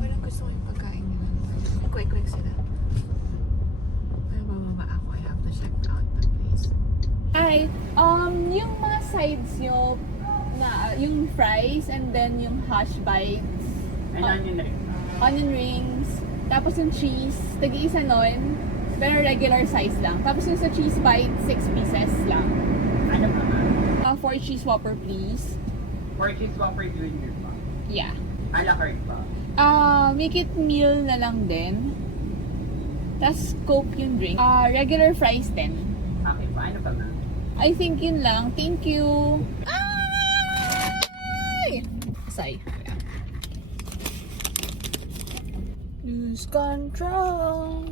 Parang gusto ko yung pagkain nila. Quick sila. Pero bababa ako. I have to check out the place. Hi, yung mga sides nyo, na, yung fries and then yung hash bites, And onion ring. onion rings, tapos yung cheese, tagi-isa nun, pero regular size lang. Tapos yung sa cheese bite, 6 pieces lang. Ano pa ma'am? 4 cheese whopper please. 4 cheese whopper junior pa. Yeah. A la carte pa. Make it meal na lang din. Tapos Coke yung drink. Regular fries din. Okay pa. Ano pa ma'am? I think yun lang. Thank you. Ay! Say. Lose control.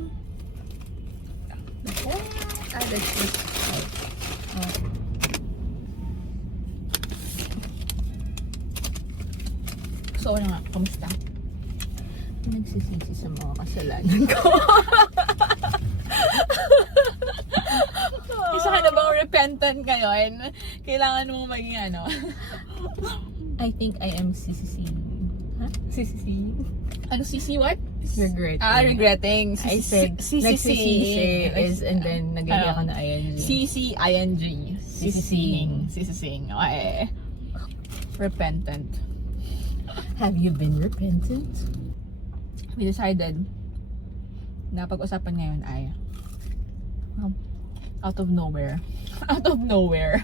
That's just... So, ano nga? Kamusta? Nagsisisi sa mga kasalanan ko. Isa ka na bang repentant ngayon? Kailangan mo maging ano? I think I am CCC. Huh? CCC? Ano CC what? Regretting. Regretting. I said, nagsisisi is, and then nagaya ako na ing. CC, ING. Sisising. Sisising. Okay. Repentant. Have you been repentant? We decided na pag-usapan ngayon ay out of nowhere. Out of nowhere.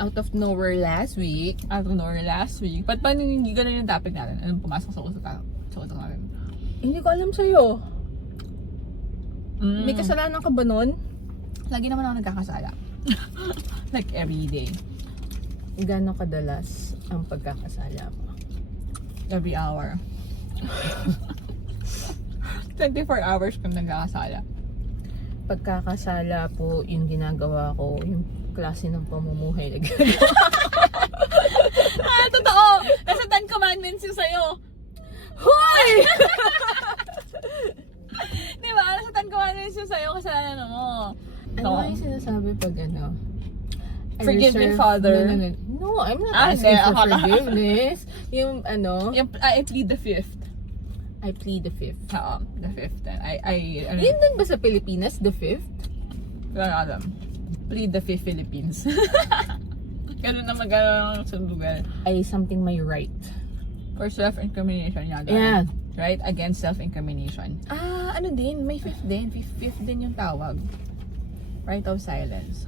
Out of nowhere last week. Out of nowhere last week. Ba't pa hindi ganun yung topic natin? Anong pumasok sa utak natin? Hindi ko alam sa'yo. Mm. May kasalanan ka ba nun? Lagi naman ako nagkakasala. Like every day. Gano'ng kadalas ang pagkakasala mo? Every hour. 24 hours kang nagkakasala. Pagkakasala po yung ginagawa ko, yung klase ng pamumuhay na ginagawa. Totoo! Nasa 10 Commandments yung sa'yo. Hoy! Diba? Nasa 10 Commandments yung sa'yo, kasalanan mo. Ano nga yung sinasabi pag ano? I Forgive your reserve- father. No, I'm not Ah, asking hindi, for akala. forgiveness. Yung ano, I plead the fifth. I plead the fifth. Oo, the fifth. Ano, Yun din ba sa Pilipinas, the fifth? wala na alam. Plead the fifth Philippines. Ganun na mag-ano sa lugar. Ay, something may right. For self-incrimination yata. Yeah. Right? Against self-incrimination. Ano din? May fifth din. Fifth din yung tawag. Right of silence.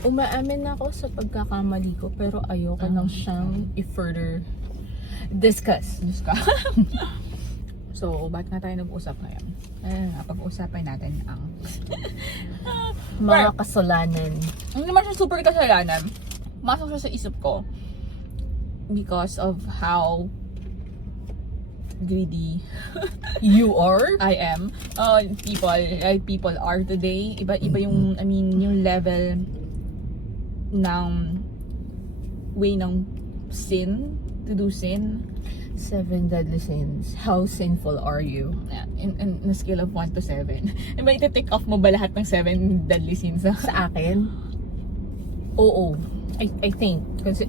Umaamin ako sa pagkakamali ko, pero ayoko nang siyang i-further discuss. Diyos ka. So, ba't nga tayo nag-usap ngayon? Pag-uusapan natin ang Mga kasalanan. hindi naman siya super kasalanan. Masok siya sa isip ko because of how greedy You are? I am. People are today. Iba yung, yung level ng way ng sin, to do sin. 7 deadly sins. How sinful are you? In a scale of 1 to 7. Iba iti-take off mo ba lahat ng 7 deadly sins? Sa akin? Oo. I think. Kasi,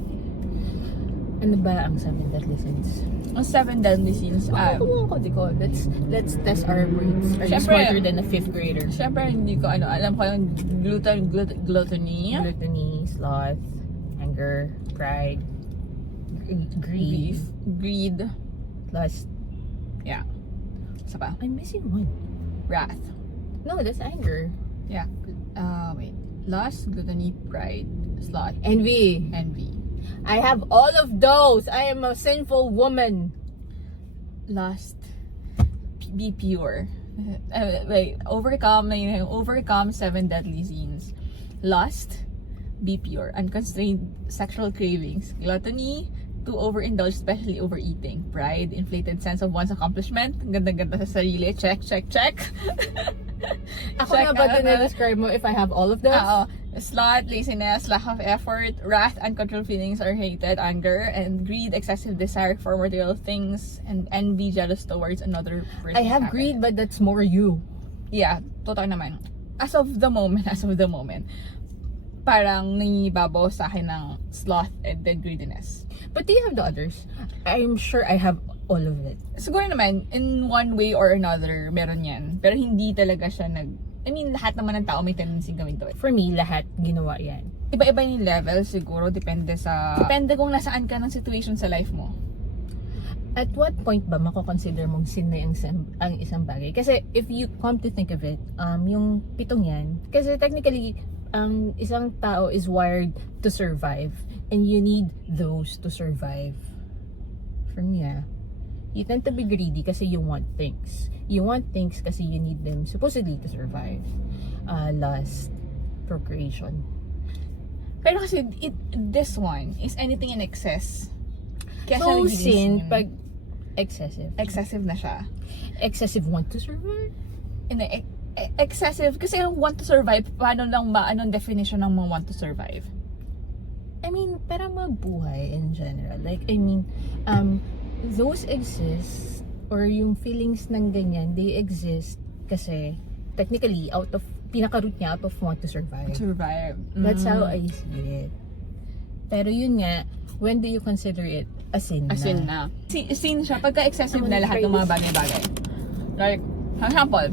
ano ba ang 7 deadly sins? Ang 7 deadly sins, Kumuha ko, di ko. Let's test our brains. Are you Syempre. smarter than a 5th grader? syempre hindi ko alam ko yung gluttony, Gluttony, sloth, anger, pride, greed, lust, lust. yeah. Isa pa, I'm missing one. wrath. No, that's anger. Yeah. Wait. Lust, gluttony, pride, sloth, Envy. envy. I have all of those. I am a sinful woman. Lust, be pure. Overcome 7 deadly sins. Lust, be pure. Unconstrained sexual cravings. Gluttony, to overindulge, especially overeating. Pride, inflated sense of one's accomplishment. Ang ganda-ganda sa sarili. Check. Ako na ba describe mo if I have all of those? Sloth, laziness, lack of effort, wrath, uncontrolled feelings or hated, anger, and greed, excessive desire for material things, and envy, jealous towards another person. I have greed, but that's more you. Yeah, totoo naman. As of the moment. parang nangingibabaw sa akin ng sloth and then greediness. But do you have the others? I'm sure I have all of it. Siguro naman, in one way or another, meron yan. Pero hindi talaga siya lahat naman ng tao may tendency gawin to. For me, lahat ginawa yan. Iba-iba yung level siguro, depende kung nasaan ka ng situation sa life mo. At what point ba mako-consider mong sin na ang isang bagay? Kasi if you come to think of it, yung pitong yan, kasi technically, ang isang tao is wired to survive and you need those to survive. For me, you tend to be greedy kasi you want things. You want things kasi you need them supposedly to survive. Lust, procreation. Pero kasi, this one is anything in excess. Kaya siya So, nagiging sin, pag excessive. excessive na siya. Excessive want to survive? Excessive, kasi yung want to survive, paano lang anong definition ng mga want to survive? I mean, para mabuhay in general. Like, I mean, those exist, or yung feelings ng ganyan, they exist kasi, technically, pinaka-root niya out of want to survive. Survive. That's how I see it. Pero yun nga, when do you consider it a sin na? As in na. Sin siya, pagka excessive na lahat ng mga bagay-bagay. Like, for example,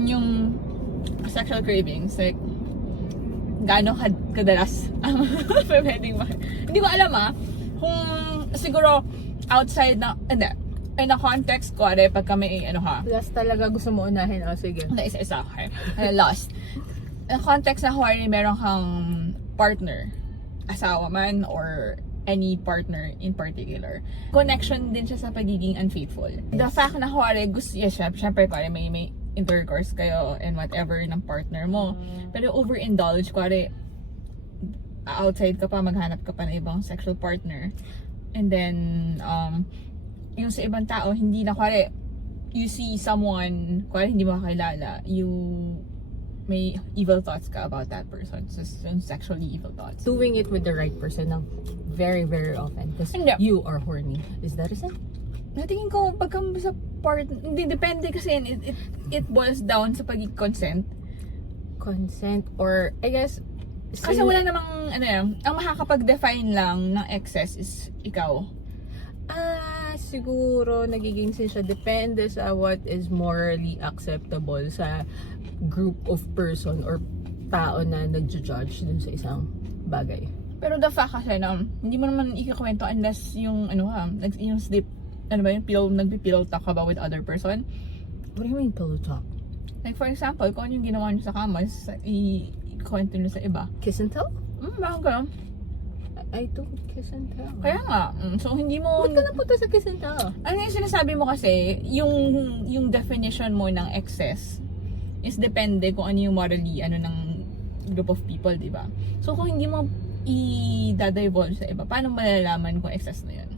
yung sexual cravings, like, gaano kadalas ang pwedeng hindi ko alam kung siguro outside na, hindi, in a context ko, pagka may Last talaga gusto mo unahin. Sige. na isa-isa, okay? Lost. In a context na kuwari meron kang partner, asawa man or any partner in particular. Connection din siya sa pagiging unfaithful. The fact na kuwari gusto siya, syempre kuwari may intercourse kayo and whatever ng partner mo. Pero overindulge, kuwari outside ka pa, maghanap ka pa ng ibang sexual partner. And then, yung sa ibang tao, hindi na kuwari, you see someone, kuwari hindi mo kakilala, you may evil thoughts ka about that person. So, yung sexually evil thoughts. Doing it with the right person ng very, very often. Because Hindi. you are horny. Is that a sin? Natingin ko, pagka sa part, hindi, depende kasi it boils down sa pagiging consent. Consent or, I guess, Kasi wala namang, ang makakapag-define lang ng excess is ikaw. Siguro nagiging sin siya. Depende sa what is morally acceptable sa group of person or tao na nagjo-judge dun sa isang bagay. Pero the fact kasi na, hindi mo naman ikakwento unless yung, yung sleep, nagpi-pillow talk ka ba with other person? What do you mean pillow talk? Like for example, kung ano yung ginawa nyo sa kama, i-kwento nyo sa iba. Kiss and tell? Bakit ganun? I don't kiss and tell. Kaya nga, so hindi mo... Ba't ka napunta sa kiss and tell? Ano yung sinasabi mo kasi, yung definition mo ng excess is depende kung ano yung morally, ng group of people, di ba? So kung hindi mo i-divulge sa iba, paano malalaman kung excess na yun?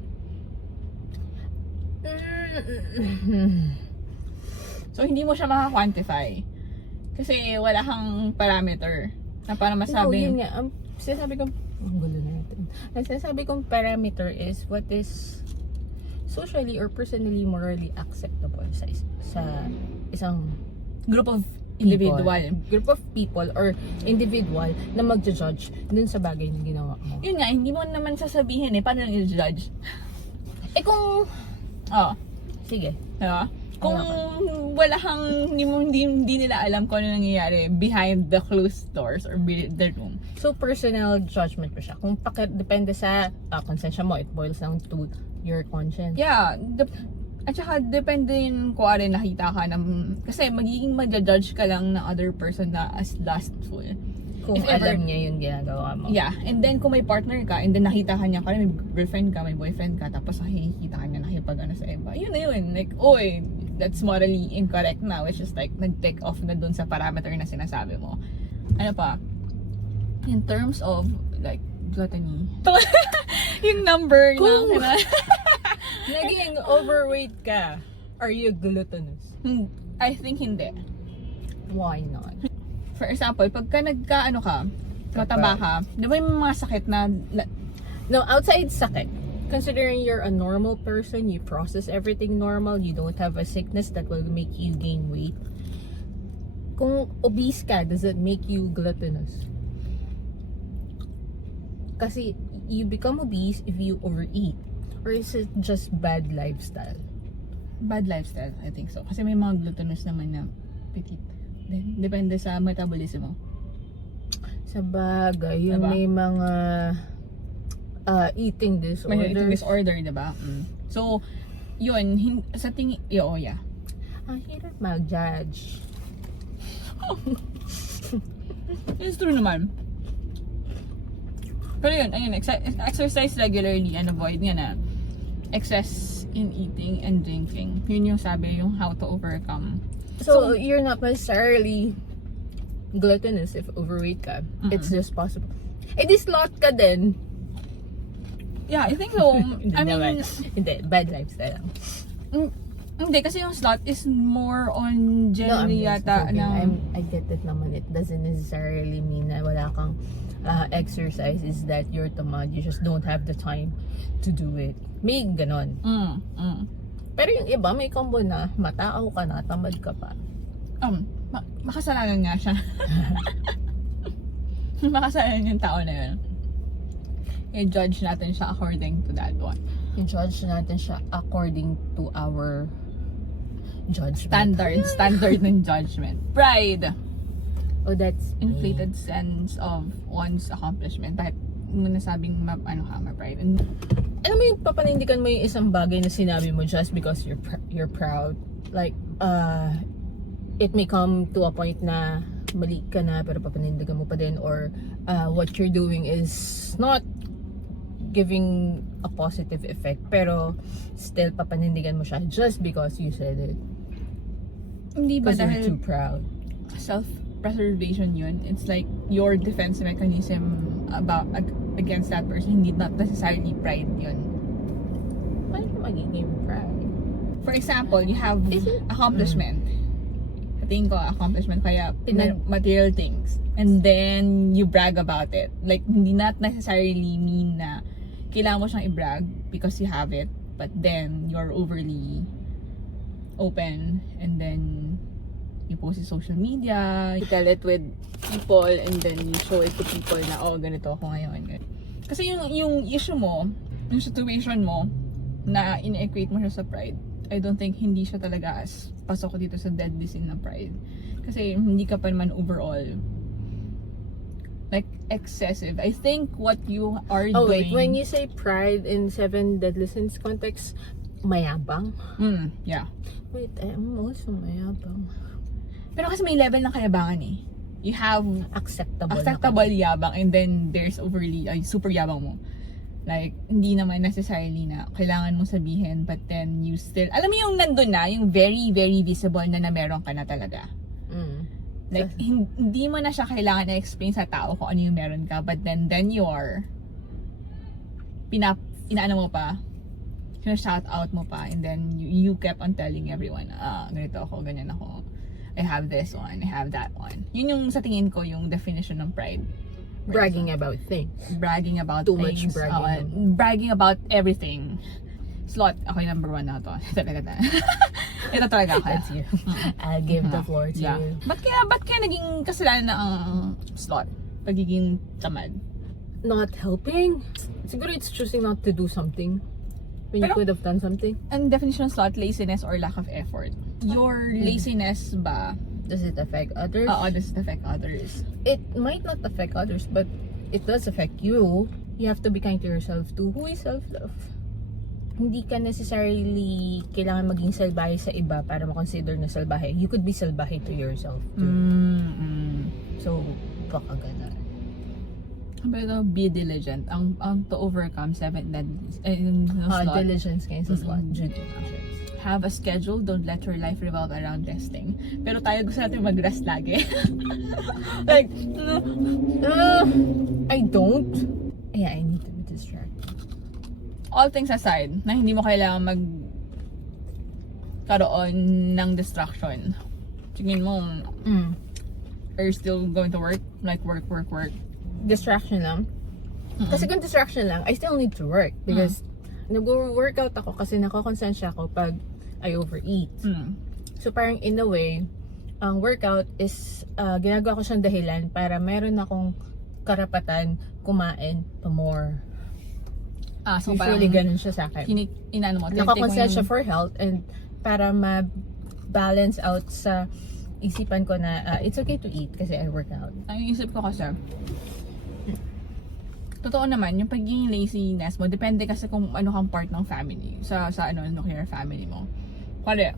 So hindi mo siya maka-quantify. Kasi wala kang parameter na para No, masabi. yun nga. Sinasabi kong, ang gulo na natin. Ang sinasabi kong parameter is what is socially or personally morally acceptable sa isang Group of people. individual. Group of people or individual na magja-judge dun sa bagay na ginawa mo. Yun nga, hindi mo naman sasabihin paano nang i-judge? Kung, sige. Diba? Kung wala kang, hindi nila alam kung ano nangyayari behind the closed doors or the room. So, personal judgment pa siya. Kung depende sa konsensya mo, it boils down to your conscience. Yeah, at saka depende yun kung nakita ka ng, kasi magiging magja-judge ka lang ng other person na as lustful. Kung If ever- alam niya yung ginagawa mo. Yeah, and then kung may partner ka, and then nakita ka niya, may girlfriend ka, may boyfriend ka, tapos nakikita ka niya nakipag sa iba. Yun na yun. Like, oy, that's morally incorrect na, which is like, nag-take off na dun sa parameter na sinasabi mo. Ano pa? In terms of, like, gluttony. Yung number Kung- na, Naging overweight ka, are you gluttonous? I think hindi. Why not? For example, pagka mataba ka, di ba yung mga sakit na, No, outside sakit. Considering you're a normal person, you process everything normal, you don't have a sickness that will make you gain weight. Kung obese ka, does it make you gluttonous? Kasi you become obese if you overeat. Or is it just bad lifestyle? Bad lifestyle, I think so. Kasi may mga glutinous naman na petite. Then, depende sa metabolism mo. Sa bagay, yung Diba? may mga eating disorder. May eating disorder, diba? So, yun, sa tingin, yeah. Ang hirap mag-judge. It's true naman. Pero yun, ayun, exercise regularly and avoid nga na excess in eating and drinking. Yun yung sabi, yung how to overcome. So, you're not necessarily gluttonous if overweight ka. It's just possible. Eh, di slot ka din. Yeah, I think so. Hindi I naman. mean, Hindi, bad lifestyle lang. hindi, kasi yung slot is more on generally I'm just yata joking. ng... I get it naman. It doesn't necessarily mean na wala kang exercise is that you're tamad. You just don't have the time to do it. May ganon. Pero yung iba, may combo na matao ka na, tamad ka pa. Makasalanan nga siya. Makasalanan yung tao na yun. I-judge natin siya according to that one. I-judge natin siya according to our judgment. Standard ng judgment. Pride. Oh, that's Inflated sense of one's accomplishment. Dahil mo nasabing ma-pride. Alam mo yung papanindigan mo yung isang bagay na sinabi mo just because you're proud. Like, it may come to a point na mali ka na pero papanindigan mo pa din, or what you're doing is not giving a positive effect pero still papanindigan mo siya just because you said it. Hindi ba Because you're dahil too proud. self-preservation yun? It's like your defense mechanism against that person. Hindi not necessarily pride yun. Paano magiging pride? For example, you have Is it- accomplishment. Sa tingin ko, accomplishment kaya Pinag- material things. And then, you brag about it. Like, hindi not necessarily mean na kailangan mo siyang i-brag because you have it. But then, you're overly open. And then, you post it social media. You tell it with people. And then, you show it to people na, oh, ganito ako ngayon. Kasi yung issue mo, yung situation mo, na in-equate mo siya sa pride, I don't think hindi siya talaga as pasok dito sa deadly sin ng pride. Kasi hindi ka pa naman overall like excessive. I think what you are Oh doing... wait, when you say pride in Seven Deadly Sins context, mayabang? Yeah. Wait, I'm also mayabang. Pero kasi may level ng kayabangan eh. You have Acceptable yabang and then there's overly, super yabang mo. Like, hindi naman necessarily na kailangan mong sabihin, but then you still, alam mo yung nandun na, yung very, very visible na meron ka na talaga. Like, hindi mo na siya kailangan na-explain sa tao kung ano yung meron ka, but then you are, inaano mo pa, shout out mo pa, and then you kept on telling everyone, ganito ako, ganyan ako, I have this one, I have that one. Yun yung sa tingin ko, yung definition ng pride. Bragging about things. Bragging about Too things. much bragging. Bragging about everything. Slot, ako yung number 1 na to. Ito talaga ako. That's you. I'll give the floor to Yeah. you. Ba't kaya naging kasalanan na ang slot? Pagiging tamad? Not helping? Siguro it's choosing not to do something when you Pero- could have done something. Ang definition ng slot, laziness or lack of effort. Your laziness ba? Does it affect others? Does it affect others? It might not affect others, but it does affect you. You have to be kind to yourself too. Who is self-love? Hindi ka necessarily kailangan maging salbahe sa iba para makonsider na salbahe. You could be salbahe to yourself too. So, baka ganun. Pero be diligent. Ang to overcome 7 deadlies. Yung slot. Diligence ngayon sa slot. Mm-mm. Due diligence. Have a schedule, don't let your life revolve around resting. Pero tayo gusto natin mag-rest lagi. Like, I don't. Yeah, I need to be distracted. all things aside, na hindi mo kailangan karoon ng distraction. Tingin mo, are you still going to work? Like, work. Distraction lang. Kasi kung distraction lang, I still need to work. Because nag-workout ako kasi nakakonsensya ako pag I overeat. So parang in a way, ang workout is ginagawa ko siyang dahilan para meron akong karapatan kumain pa more. So parang Usually ganun siya sa akin. inano mo, Nakakonsent siya for health and para ma-balance out sa isipan ko na it's okay to eat kasi I work out. Ang isip ko kasi, totoo naman, yung pagiging laziness mo, depende kasi kung ano kang part ng family, sa nuclear family mo. Kaya,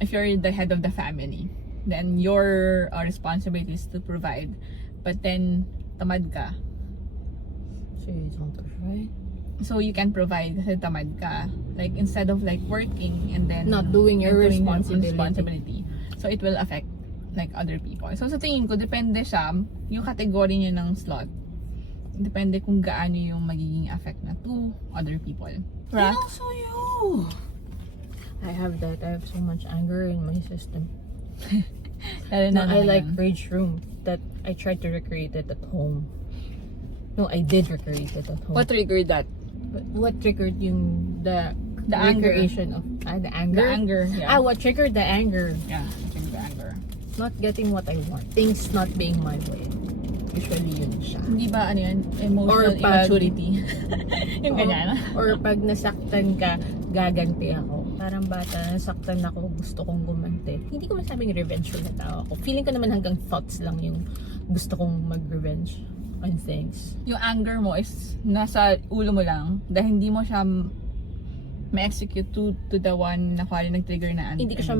if you're the head of the family, then your responsibility is to provide. But then, tamad ka. So you don't provide? So you can provide kasi tamad ka. Like, instead of like working and then Not doing your responsibility. So it will affect like other people. So sa tingin ko, depende siya, yung category niya ng slot. Depende kung gaano yung magiging effect na to other people. Right? Also you! I have that. I have so much anger in my system. Lalo na I like ngayon. Rage Room that I tried to recreate it at home. No, I did recreate it at home. What triggered that? What triggered yung the anger. recreation of the anger? The anger. Yeah. What triggered the anger? Yeah, I think the anger. Not getting what I want. Things not being my way. Usually yun siya. Hindi ba ano yan? Emotional Or pag- immaturity. Yung ganyan. Or pag nasaktan ka, gaganti ako. Parang bata, nasaktan ako, gusto kong gumanti. Hindi ko masabing revengeful na tao ako. Feeling ko naman hanggang thoughts lang yung gusto kong mag-revenge on things. Yung anger mo is nasa ulo mo lang dahil hindi mo siya ma-execute to the one na kwali nag-trigger na Hindi ko siya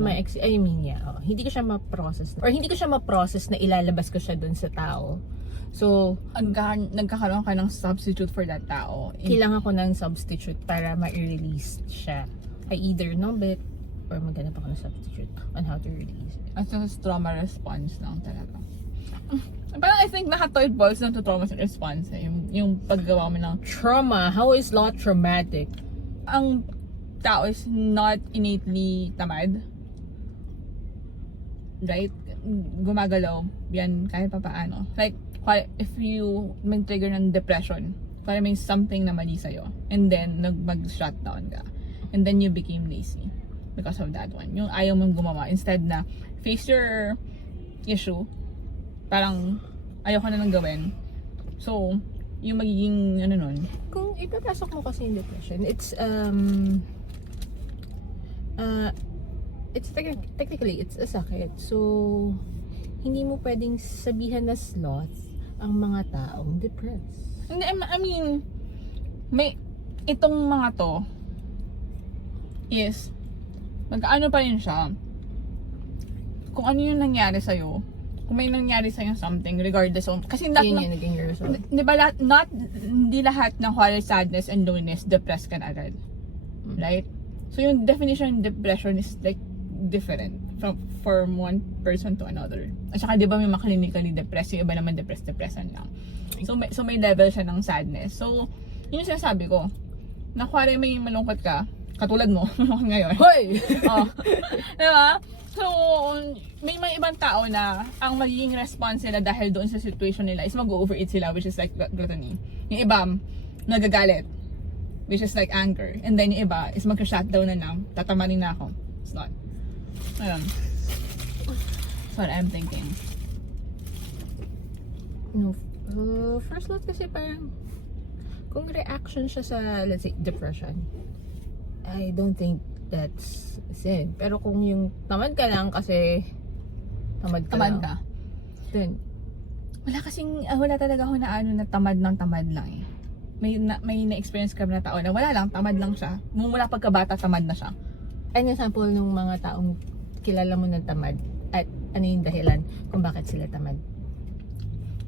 hindi ko siya ma-process. Or hindi ko siya ma-process na ilalabas ko siya dun sa tao. So, nagkakaroon ka ng substitute for that tao. kailangan ko ng substitute para ma-release siya. I either numb it or maghanap ako ng substitute on how to release it. At sa trauma response lang talaga. Parang I think it boils down to trauma response. Yung paggawa mo ng Trauma? How is not traumatic? ang tao is not innately tamad. Right? Gumagalaw yan kahit pa paano. Like, if you may trigger ng depression, para may something na mali sa'yo, and then mag-shutdown ka, and then you became lazy because of that one. Yung ayaw mong gumawa, instead na face your issue, parang ayaw ko na nang gawin. So, yung magiging nun, Kung ipapasok mo kasi yung depression, it's technically it's a sakit. So hindi mo pwedeng sabihan na sloth ang mga taong depressed. hindi, I mean, may, itong mga to, is, mag-ano pa rin siya, kung ano yung nangyari sa'yo, kung may nangyari sa'yo something, regardless of, kasi Yun yung naging result. di ba, hindi lahat ng quality sadness and loneliness, depressed ka na agad. Right? So, yung definition of depression is like, different from one person to another. At saka, di ba, may mga clinically depressed, yung iba naman depression lang. So may level siya ng sadness. So, yun yung sinasabi ko, na kuwari may malungkot ka, katulad mo, ngayon. Hoy! Oh. Diba? So, may mga ibang tao na ang magiging response nila dahil doon sa situation nila is mag-overeat sila, which is like gluttony. Yung iba, nagagalit, which is like anger. And then yung iba is mag-shutdown na lang, tatamarin na ako. It's not. Ayun. That's what I'm thinking. No, first lot kasi parang kung reaction siya sa, let's say, depression, I don't think that's sin. Pero kung yung tamad ka lang kasi tamad Tamad lang, ka. then Wala talaga ako na ano na tamad lang eh. May na-experience ka na tao na wala lang, tamad lang siya. Mula pagkabata, tamad na siya. ano yung sample ng mga taong kilala mo ng tamad at ano yung dahilan kung bakit sila tamad?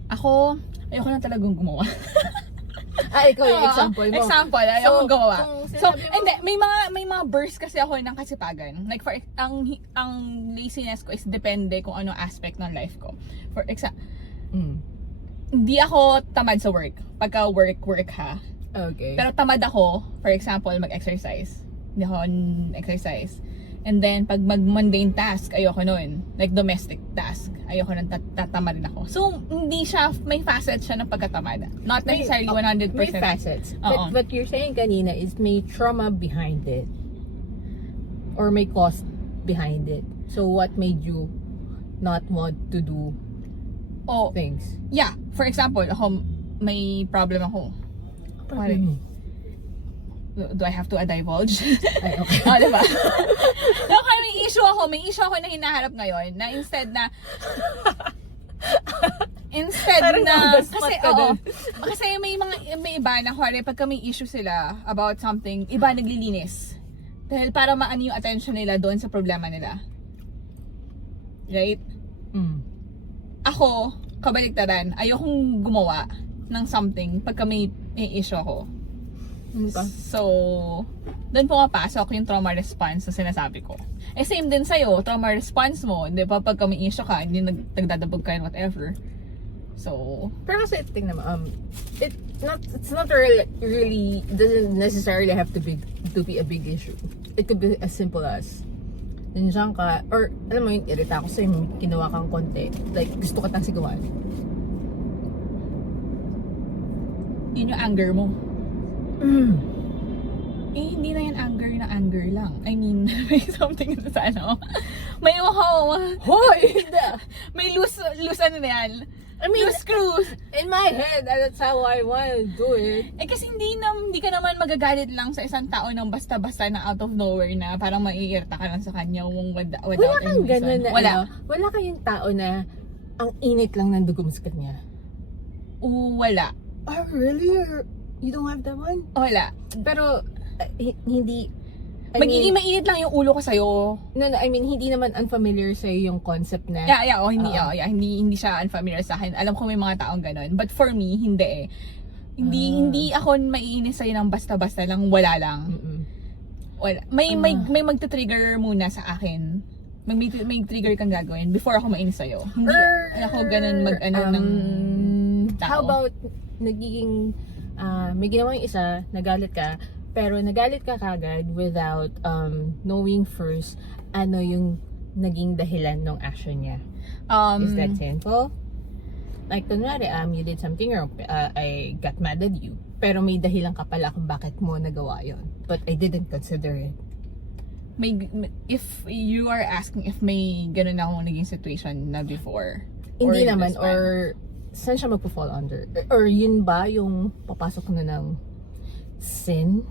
Ako, ayoko lang talagang gumawa. Ikaw yung example mo. Example, ayoko So, gumawa. kung So, sinabi mo- hindi, may mga bursts kasi ako ng kasipagan. Like, ang laziness ko is depende kung ano aspect ng life ko. For example, hindi ako tamad sa work. Pagka work ha. Okay. Pero tamad ako, for example, mag-exercise. Hindi ako exercise. And then, pag mag-mundane task, ayoko nun. Like domestic task, ayoko nun, tatamarin ako. So, hindi siya, may facet siya ng pagkatamad. Not necessarily 100%. May facets. Oo. But what you're saying kanina is may trauma behind it. Or may cause behind it. So what made you not want to do Oh, things? yeah. For example, ako, may problem ako. Problem. Do I have to divulge? Ay, okay. Diba? No, kaya may issue ako na hinaharap ngayon na instead Parang na na-on-the-spot kasi ka dun. kasi may iba na kuwari pagka may issue sila about something, iba naglilinis. Dahil para maano yung attention nila doon sa problema nila. Right? Ako, kabaliktaran, ayokong gumawa ng something pagka may issue ako. So, doon pumapasok yung trauma response na sinasabi ko. Same din sa'yo, trauma response mo, hindi pa pagka may issue ka, hindi nagdadabog ka and whatever. So, Pero kasi tingnan mo, it's not really doesn't necessarily have to be a big issue. It could be as simple as nandiyan ka, or alam mo yung irita ako sa'yo, may kinuha kang konti, like gusto ka tang sigawan. yun yung anger mo. Hindi na yan anger lang. I mean, may something sa ano. May Hoy! may loose ano na yan. I mean, Loose screws. in my head, that's how I want to do it. Kasi hindi ka naman magagalit lang sa isang tao ng basta-basta na out of nowhere na parang maiirta ka lang sa kanya without Wala any kang reason. ganun na, Wala. wala kayong tao na ang init lang ng dugo mo sa kanya. Wala. Oh, really? Or you don't have that one? Wala. Pero, hindi, Magiging mainit lang yung ulo ko sa'yo. no, I mean, hindi naman unfamiliar sa'yo yung concept na, Hindi siya unfamiliar sa akin. Alam ko may mga taong ganun. But for me, hindi eh. Hindi ako maiinis sa'yo ng basta-basta lang, wala lang. Wala. May magte-trigger muna sa akin. May trigger kang gagawin before ako mainis sa'yo. Hindi ako ganun ng tao. How about, nagiging, may ginawang isa, nagalit ka, pero nagalit ka kagad without knowing first ano yung naging dahilan ng action niya. Is that sinful? Like, kunwari, you did something wrong, I got mad at you, pero may dahilan ka pala kung bakit mo nagawa yon. But I didn't consider it. If you are asking if may ganun akong naging situation na before. Hindi or naman, this one. or saan siya magpo-fall under? Or yun ba yung papasok na ng sin?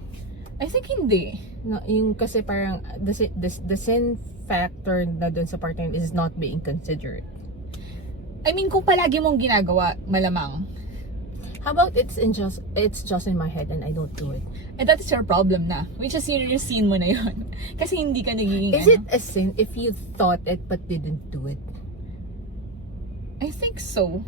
I think hindi. No, yung kasi parang the sin factor na dun sa part na yun is not being considerate. I mean, kung palagi mong ginagawa, malamang. How about it's just in my head and I don't do it? And that is your problem na. Which is yung scene mo na yun. Kasi hindi ka nagiging Is it a sin if you thought it but didn't do it? I think so.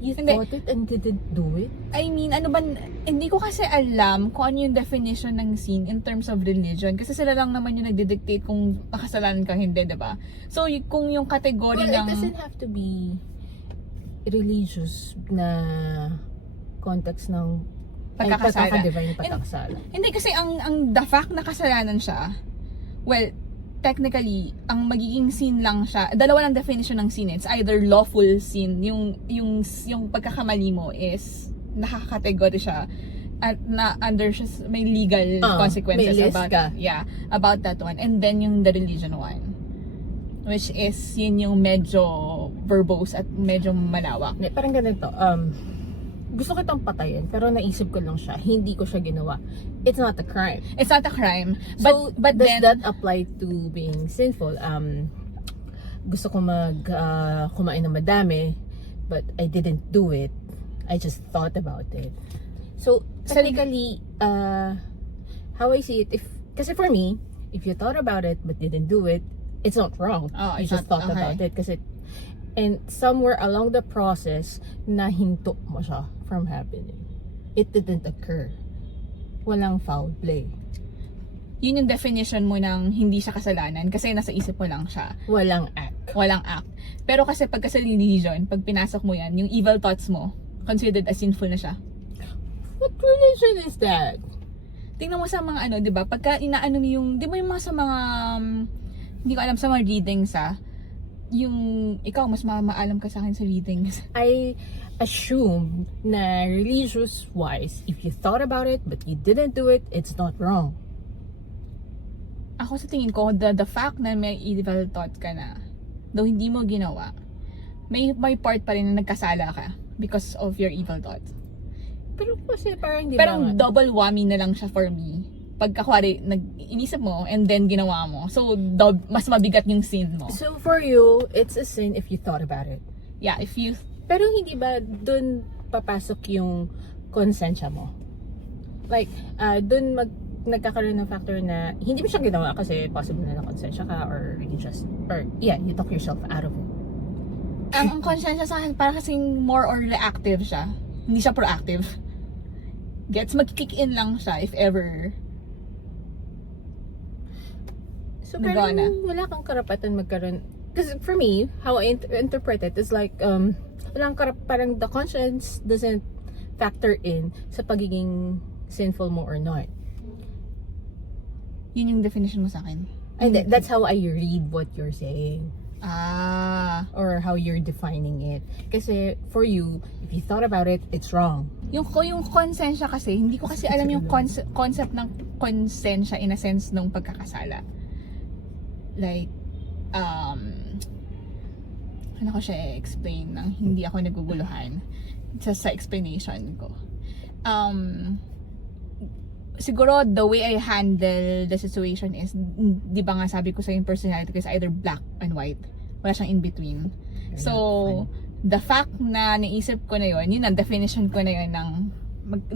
You Hindi. thought it and didn't do it? I mean, hindi ko kasi alam kung ano yung definition ng sin in terms of religion. Kasi sila lang naman yung nagdidictate kung makasalanan ka hindi, diba? So, kung yung category Well, ng... it doesn't have to be religious na context ng Pagkakasala. pagkakadivine pagkakasala. Hindi kasi ang the fact na kasalanan siya, well, technically, ang magiging sin lang siya, dalawa lang definition ng sin. It's either lawful sin, yung pagkakamali mo is nakakategory siya at na under siya, may legal consequences may list about that one. And then yung the religion one, which is yun yung medyo verbose at medyo malawak. Parang ganito, gusto kitang patayin, pero naisip ko lang siya, hindi ko siya ginawa. It's not a crime. It's not a crime. So, But does then, that apply to being sinful? Gusto ko kumain ng madami, but I didn't do it. I just thought about it. So, technically, how I see it, kasi for me, if you thought about it but didn't do it, it's not wrong. You just thought about it. And somewhere along the process, nahinto mo siya from happening. It didn't occur. Walang foul play. yun yung definition mo ng hindi siya kasalanan kasi nasa isip mo lang siya. Walang act. Walang act. Pero kasi pagka sa religion, pag pinasok mo yan, yung evil thoughts mo, considered as sinful na siya. What religion is that? Tingnan mo sa mga di ba? Pagka inaano mo yung, di ba yung mga sa mga, hindi ko alam sa mga readings yung, ikaw mas maalam ka sa akin sa readings. I assume na religious-wise, if you thought about it but you didn't do it, it's not wrong. Ako sa tingin ko, the fact na may evil thought ka na, though hindi mo ginawa, may part pa rin na nagkasala ka. because of your evil thoughts. Pero kasi parang di Pero ba? double whammy na lang siya for me. Pagka kuwari, inisip mo and then ginawa mo. So, mas mabigat yung sin mo. So for you, it's a sin if you thought about it. Yeah, if you... Pero hindi ba dun papasok yung konsensya mo? Like, dun nagkakaroon ng factor na hindi mo siya ginawa kasi possible na konsensya ka or you just, or yeah, you talk yourself out of it. Ang konsensya sa akin, parang kasing more or reactive siya. Hindi siya proactive. Gets, mag-kick in lang siya if ever. So Nagawa parang na. wala kang karapatan magkaroon. Because for me, how I interpret it is like, walang parang the conscience doesn't factor in sa pagiging sinful mo or not. Yun yung definition mo sa akin. And that's how I read what you're saying. Ah. Or how you're defining it. Kasi for you, if you thought about it, it's wrong. Yung konsensya kasi, hindi ko kasi alam yung concept ng konsensya in a sense nung pagkakasala. Like, ano ko siya i-explain nang hindi ako naguguluhan sa explanation ko. Siguro the way I handle the situation is, di ba nga sabi ko sa yung personality ko is either black and white. Wala siyang in between. So, the fact na naisip ko na yun ang definition ko na yun ng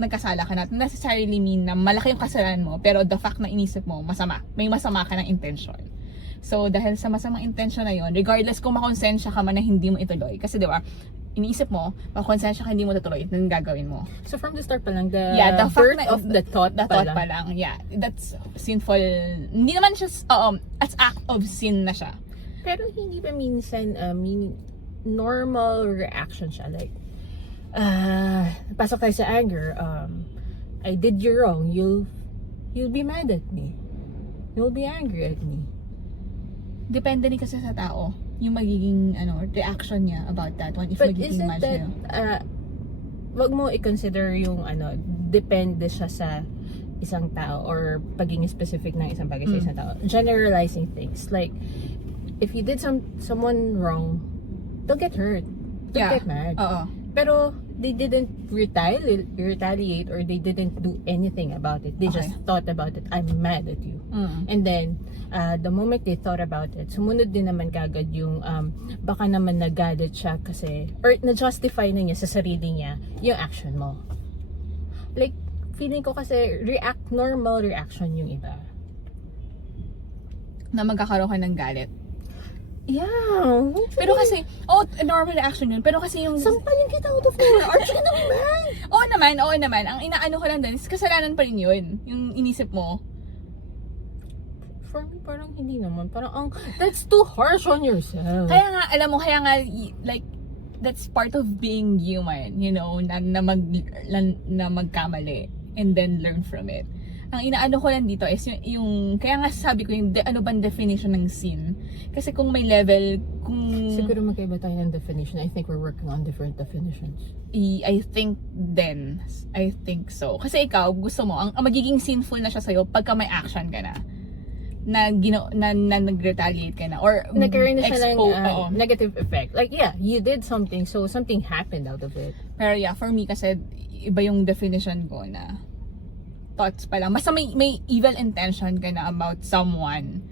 nagkasala ka na. Not necessarily mean na malaki yung kasalanan mo, pero the fact na inisip mo, masama. May masama ka ng intention. So, dahil sa masamang intention na yun, regardless kung makonsensya ka man na hindi mo ituloy. Kasi di ba, iniisip mo, makonsensya ka hindi mo tutuloy, ito yung gagawin mo. So from the start pa lang, the fact birth of the thought pa lang. Yeah, that's sinful. Hindi naman siya, as act of sin na siya. Pero hindi ba minsan, normal reaction siya? Like, pasok tayo sa anger, I did you wrong, you'll be mad at me. You'll be angry at me. Depende rin kasi sa tao, yung magiging, reaction niya about that one. If But magiging isn't mad that, siya. wag mo i-consider yung, depende siya sa isang tao or pagiging specific ng isang bagay sa isang tao. Generalizing things. Like, if you did someone wrong, don't get hurt. Don't get mad. Oo. Pero they didn't retaliate or they didn't do anything about it. They just thought about it. I'm mad at you. And then, the moment they thought about it, sumunod din naman kagad yung baka naman nagalit siya kasi, or na-justify na niya sa sarili niya yung action mo. Like, feeling ko kasi normal reaction yung iba. Na magkakaroon ka ng galit. Yeah. Pero kasi, normal reaction yun. Pero kasi yung... Sampalin kita out of nowhere. Aren't you naman? Oo naman. Ang inaano ko lang din is kasalanan pa rin yun. Yung inisip mo. For me, parang hindi naman. Parang, that's too harsh on yourself. Kaya nga, alam mo, like, that's part of being human, na magkamali and then learn from it. Ang inaano ko lang dito is yung kaya nga sabi ko yung ano bang definition ng sin. Kasi kung may level, Siguro magkaiba tayo ng definition. I think we're working on different definitions. I think so. Kasi ikaw, gusto mo, ang magiging sinful na siya sa'yo pagka may action ka na. Na nag-retaliate ka na. Or nagkaroon na siya ng negative effect. Like, yeah, you did something, so something happened out of it. Pero yeah, for me kasi, iba yung definition ko na thoughts pa lang. Basta may evil intention ka na about someone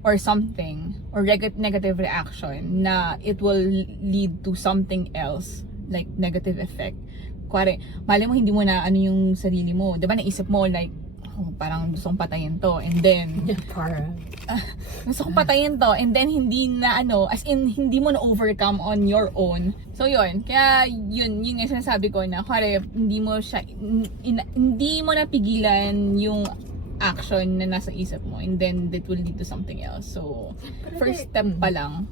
or something or negative reaction na it will lead to something else like negative effect. Kuwari, mali mo hindi mo na ano yung sarili mo. Diba naisip mo like, parang gusto kong patayin to and then gusto kong patayin to and then hindi na as in hindi mo na overcome on your own. So yun, kaya yun yung sinasabi ko na kuwari hindi mo na pigilan yung action na nasa isip mo and then that will lead to something else. So first step pa lang.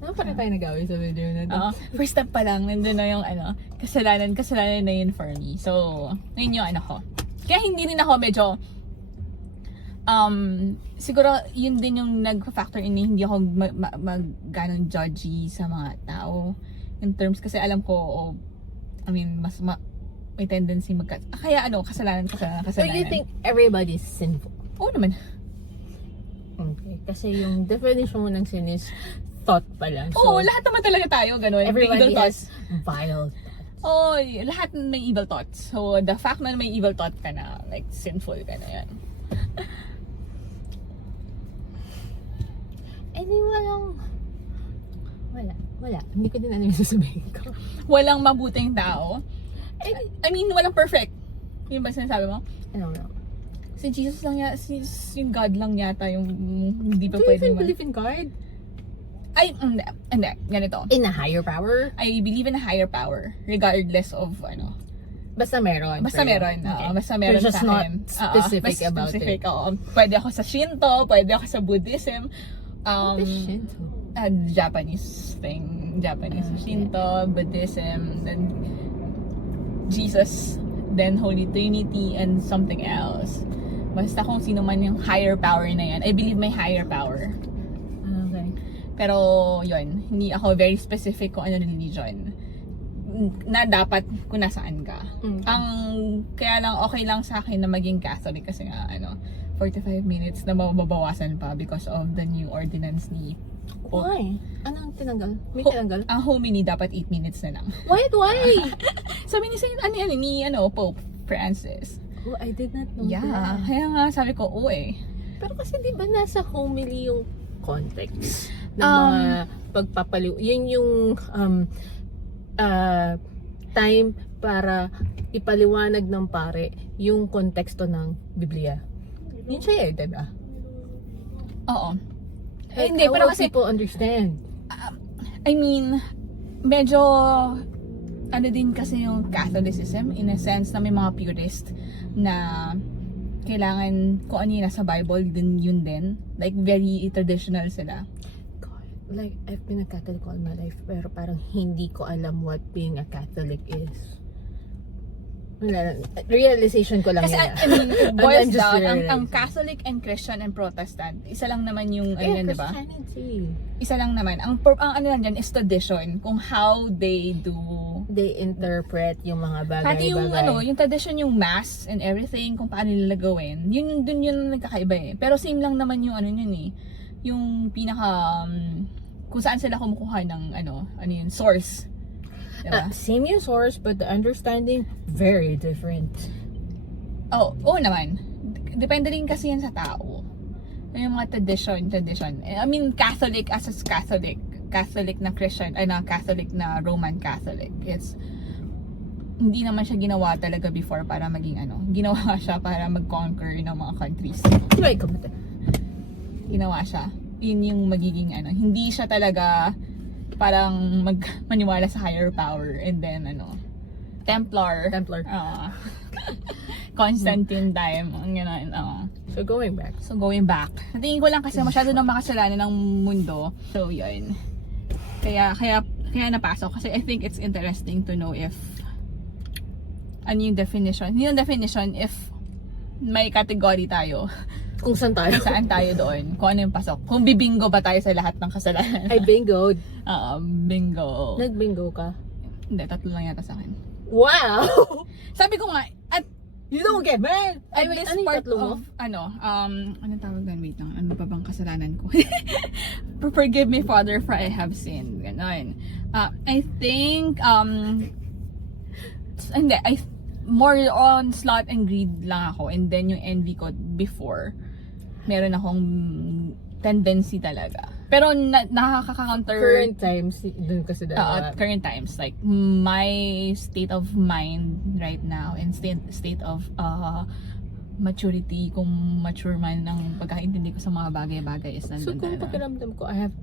Ano pa rin tayo nag-away sa video na ito? First step pa lang, nandun na yung kasalanan na yun for me. So yun yung ko. Kaya hindi rin ako medyo siguro yun din yung nag-factor in hindi ako ganon judgy sa mga tao in terms kasi alam ko mas may tendency kaya kasalanan. So you think everybody's sinful? Oo naman. Okay, kasi yung definition mo ng sin is thought pa lang. Oo, lahat naman talaga tayo ganon. Everybody has vile thoughts. Oh, lahat may evil thoughts. So, the fact na may evil thought ka na, like, sinful ka na yan. Eh, di wala. Hindi ko din alam yung sasabihin ko. Walang mabuting tao. I mean, walang perfect. Yun ba sinasabi mo? I don't know. Si Jesus lang yata, yung God lang yata yung hindi pa Do you pwede even believe in God? Ay, hindi. Ganito. In a higher power? I believe in a higher power. Regardless of, Basta meron. Basta for you. meron. Okay. Basta meron You're just sa not akin. specific Basta about specific, it. oo. Pwede ako sa Shinto, pwede ako sa Buddhism. What is Shinto? Japanese thing. Japanese. Okay. Shinto, Buddhism, then Jesus, then Holy Trinity, and something else. Basta kung sino man yung higher power na yan. I believe may higher power. Okay. Pero, yun, hindi ako very specific kung ano religion na dapat kung nasaan ka. Okay. Kaya lang, okay lang sa akin na maging Catholic kasi nga, 45 minutes na mababawasan pa because of the new ordinance ni Pope. Why? Anong tinanggal? May Ho- tinanggal? Ang homily dapat 8 minutes na lang. Why? Sabi Sabi ni Pope Francis. Oh, I did not know Yeah, that. kaya nga sabi ko, Pero kasi di ba nasa homily yung context ng Um, mga pagpapaliw. Yun yung time para ipaliwanag ng pare yung konteksto ng Biblia. Yun siya di ba? Oo. Like, Hindi, how pero will kasi, people understand? I mean, medyo, din kasi yung Catholicism, in a sense na may mga purist na kailangan kung ano yung nasa Bible, din yun din. Like, very traditional sila. God, like, I've been a Catholic all my life, pero parang hindi ko alam what being a Catholic is. Realization ko lang Kasi, yan. I mean, it boils I'm just down, ang realizing. Catholic and Christian and Protestant, isa lang naman yung, Yeah, ayun, di ba? Christianity. Isa lang naman. Ang ano lang dyan is tradition, kung how they do. They interpret yung mga bagay-bagay. Pati yung, yung tradition, yung mass and everything, kung paano nila gawin, yun, dun yun nagkakaiba eh. Pero same lang naman yung yun eh. Yung pinaka, kung saan sila kumukuha ng, yun, source. Diba? Same yung source, but the understanding, very different. Oo naman. Depende rin kasi yan sa tao. Yung mga tradition. I mean, Catholic as a Catholic na Christian, Catholic na Roman Catholic. Hindi naman siya ginawa talaga before para maging ginawa siya para mag-conquer ng mga countries. Diba ikaw mata? Ginawa siya. Yun yung magiging hindi siya talaga parang maniwala sa higher power and then Templar. Constantine time, ang gano'n. So going back. So going back. Natingin ko lang kasi masyado nang makasalanan ng mundo. So yun. Kaya napasok kasi I think it's interesting to know if yung definition. Yung definition if may category tayo. Kung saan tayo? Kung saan tayo doon. Kung ano yung pasok. Kung bibingo ba tayo sa lahat ng kasalanan. I bingoed. Bingo. Nag-bingo ka? Hindi, 3 lang yata sa akin. Wow! Sabi ko nga, at You don't get mad! at Wait, this ano yung part tatlo mo? of, anong tawag doon? Wait lang, ano pa bang kasalanan ko? Forgive me, Father, for I have sinned. Ganon. I think, hindi, more on sloth and greed lang ako, and then yung envy ko before, meron akong tendency talaga. Pero nakaka-counter Current times, dun kasi at current times, like my state of mind right now and state of maturity, kung mature man ang pagkakaintindi ko sa mga bagay-bagay is So nandun kung na. pakiramdam ko, I have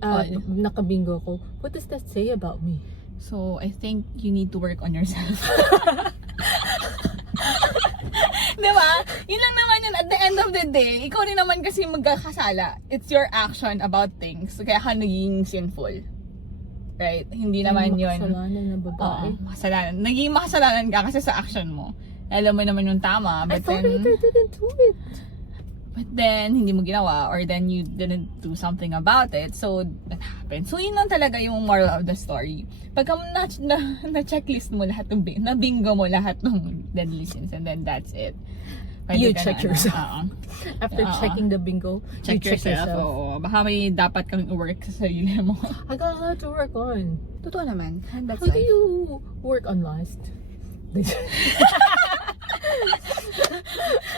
Oh. nakabingo ko, what does that say about me? So I think you need to work on yourself. Diba? Yun lang naman yun. At the end of the day, ikaw rin naman kasi magkakasala. It's your action about things. Kaya ka naging sinful. Right? Hindi naman yun. Makasalanan na babae. Makasalanan. Naging makasalanan ka kasi sa action mo. Alam mo naman yung tama. I But thought then, I didn't do it. but then hindi mo ginawa, or then you didn't do something about it, so that happened. So yun lang talaga yung moral of the story. Pagka na checklist mo lahat ng na bingo mo lahat ng deadly sins, and then that's it. You check yourself. After Oo. checking the bingo, Check you check yourself. Oo. Baka may dapat kang work sa sarili mo. I got a lot to work on. Totoo naman. That's How do you work on lust?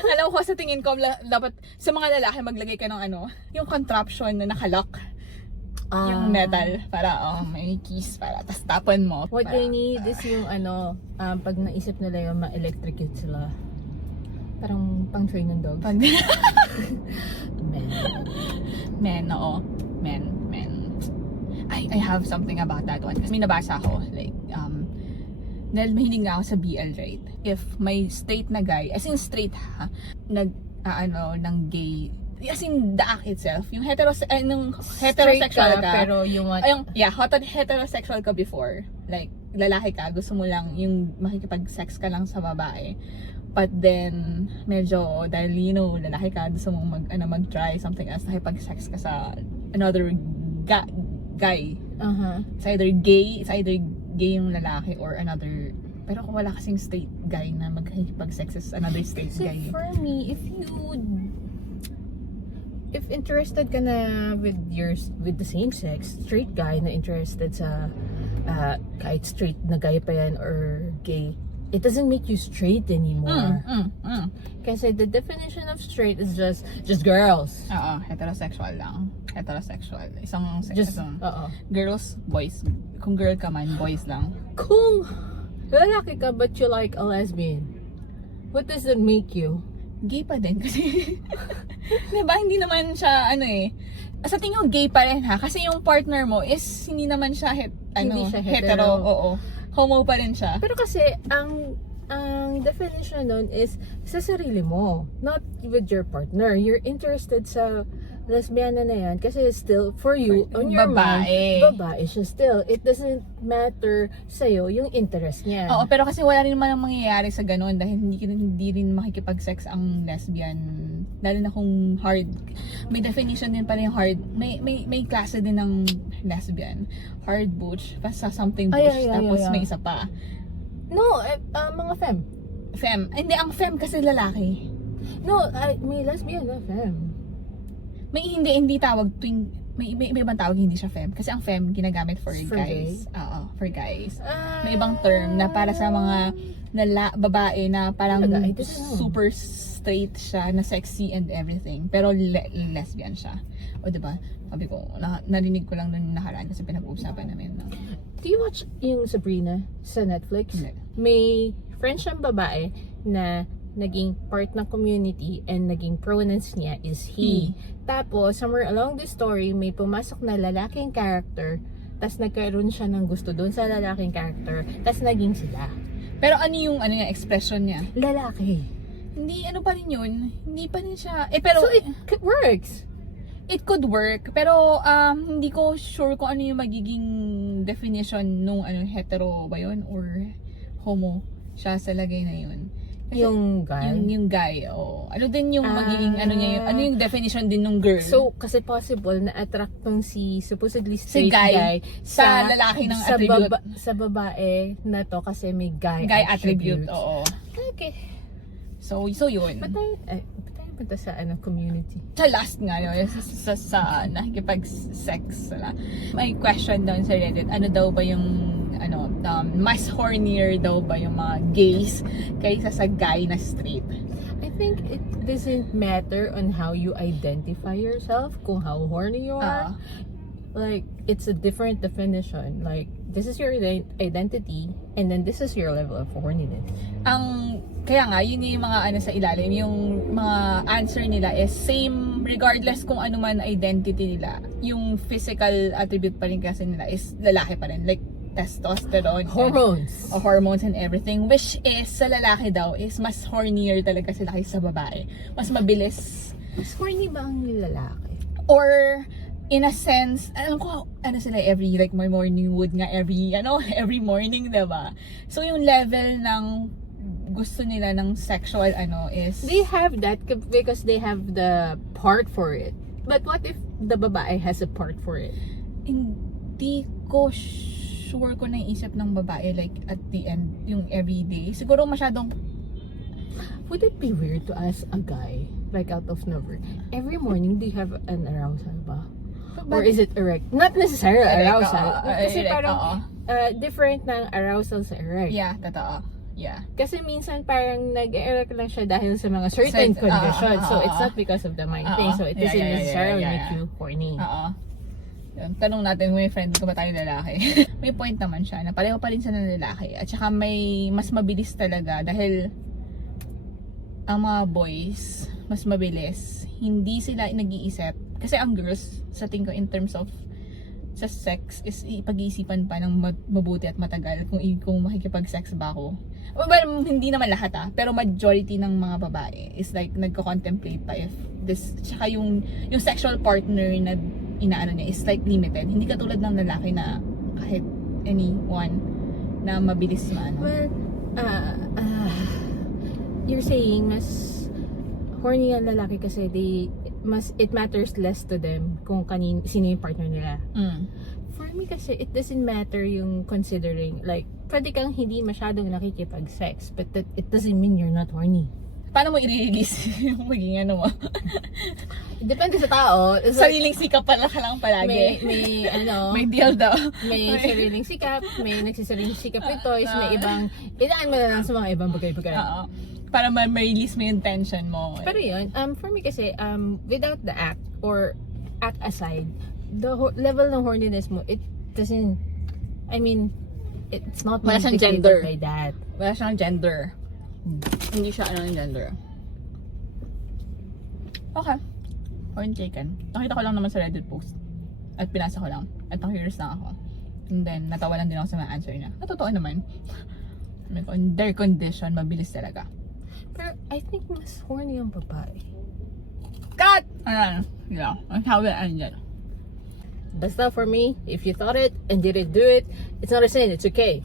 Alam ko, sa tingin ko, dapat sa mga lalaki maglagay ka ng yung contraption na nakalock. Yung metal para may keys para tas tapan mo. What para, they need is yung pag naisip nila yung ma-electrocute sila. Parang pang-train ng dogs. Men, oo. Men. I have something about that one. Kasi may nabasa ako, like, dahil mahilig nga ako sa BL, right? If may straight na guy, as in straight ha, ng gay, as in the act itself, yung heterosexual ka, pero yung heterosexual ka before, like, lalaki ka, gusto mo lang yung makikipag-sex ka lang sa babae. But then, medyo, dahil lalaki ka, gusto mong mag-try something else, nakipag-sex ka sa another guy. It's either gay yung lalaki or another, pero kung wala kasing straight guy na magkikipag-sex sa another straight guy. For me, if interested ka na with the same sex, straight guy na interested sa kahit straight na guy pa yan or gay, it doesn't make you straight anymore. Kasi the definition of straight is just girls. Oo, heterosexual lang. Heterosexual. Isang girls, boys. Kung girl ka man, boys lang. Kung lalaki ka but you like a lesbian, what does it make you? Gay pa din kasi. Diba? Hindi naman siya, sa tingin ko gay pa rin ha. Kasi yung partner mo is hindi naman siya, Hindi siya hetero. Oo. Homo pa rin siya. Pero kasi, ang definition nun is sa sarili mo, not with your partner. You're interested sa lesbiana na yan kasi still, for you, on your mind, babae siya still. It doesn't matter sa'yo yung interest niya. Oo, pero kasi wala rin naman ang mangyayari sa ganun dahil hindi rin makikipag-sex ang lesbian. Lalo na kung hard. May definition din pala yung hard. May klase din ng lesbian. Hard butch, basta something butch. Tapos may isa pa. No, mga femme. Femme. Hindi, ang femme kasi lalaki. No, may lesbian na femme. May hindi tawag tuwing may ibang tawag hindi siya femme kasi ang femme ginagamit for guys. Oo, for guys. May ibang term na para sa mga babae na parang super straight siya, na sexy and everything. Pero lesbian siya. O diba? Sabi ko, narinig ko lang nung nakaraan kasi pinag-uusapan namin. No? Do you watch yung Sabrina sa Netflix? Hindi. May friend siyang babae na naging part ng community and naging pronouns niya is he. Tapos, somewhere along the story, may pumasok na lalaking character, tas nagkaroon siya ng gusto doon sa lalaking character, tas naging sila. Pero ano yung expression niya? Lalaki. Hindi, pa rin yun. Hindi pa rin siya. Pero, so, it works. It could work, pero hindi ko sure kung ano yung magiging definition nung hetero ba yun or homo siya sa lagay na yun. Kasi yung guy? Yung guy, oo. Ano din yung magiging, ano yung definition din nung girl? So, kasi possible na attract tong supposedly straight guy sa lalaki ng attribute. Sa babae na to kasi may guy attribute, oo. Okay. So yun. Ba't tayo punta sa community? Sa last nga yun, sa nakikipag-sex. May question doon sa Reddit, ano daw ba yung mas hornier daw ba yung mga gays kaysa sa guy na straight? I think it doesn't matter on how you identify yourself, kung how horny you are. Like, it's a different definition. Like, this is your identity, and then this is your level of horniness. Kaya nga, yun yung mga sa ilalim, yung mga answer nila is same regardless kung ano man identity nila. Yung physical attribute pa rin kasi nila is lalaki pa rin. Like, testosterone. Hormones. Hormones and everything. Which is, sa lalaki daw, is mas hornier talaga sila kaysa sa babae. Mas mabilis. Mas horny ba ang lalaki? Or, in a sense, alam ko, sila every, like, my morning wood nga every morning, diba? So, yung level ng gusto nila ng sexual is They have that because they have the part for it. But what if the babae has a part for it? hindi ko sure ko naisip ng babae like at the end yung everyday. Siguro masyadong Would it be weird to ask a guy, like out of nowhere, every morning do you have an arousal ba? Or is it erect? Not necessarily arousal. Kasi parang different ng arousal sa erect. yeah, totoo. Yeah. Kasi minsan parang nag-erect lang siya dahil sa mga certain conditions. So it's not because of the mind thing. So it doesn't necessarily make you horny. Oo. Yun, tanong natin kung may friend ko ba tayo lalaki. May point naman siya na pareho pa rin siya ng lalaki. At saka may mas mabilis talaga dahil ang mga boys mas mabilis. Hindi sila nag-iisip. Kasi ang girls, sa tingin ko in terms of sa sex is ipag-iisipan pa ng mabuti at matagal kung makikipag-sex ba ako. Well, hindi naman lahat pero majority ng mga babae is like nagko-contemplate pa if this, tsaka yung sexual partner na inaano niya is like limited. Hindi katulad ng lalaki na kahit anyone na mabilis maano. Well, you're saying mas horny ang lalaki kasi it matters less to them kung sino yung partner nila. For me kasi, it doesn't matter yung considering, like, pwede kang hindi masyadong nakikipag-sex, but it doesn't mean you're not horny. Paano mo i-release yung maging ano mo? Depende sa tao. It's like, Sariling sikap pala ka lang palagi. may May deal daw. may sariling sikap, may nagsisariling sikap with toys, may ibang, idaan mo na lang sa mga ibang bagay-bagay. Oo. Para ma-release mo yung tension mo. Pero yun, for me kasi, without the act, or act aside, the level ng horniness mo, it doesn't, I mean, it's not Wala siyang dictated gender. by that. Wala siyang gender. Hindi siya ng gender. Okay. Point taken. Nakita ko lang naman sa Reddit post. At pinasa ko lang. At curious lang ako. And then, natawa lang din ako sa mga answer niya. Totoo naman. Their condition, mabilis talaga. Pero I think mas horny ang babae. Cut! Ayan. Yeah. Ang tawag ang dyan. Basta for me, if you thought it and didn't do it, it's not a sin, it's okay.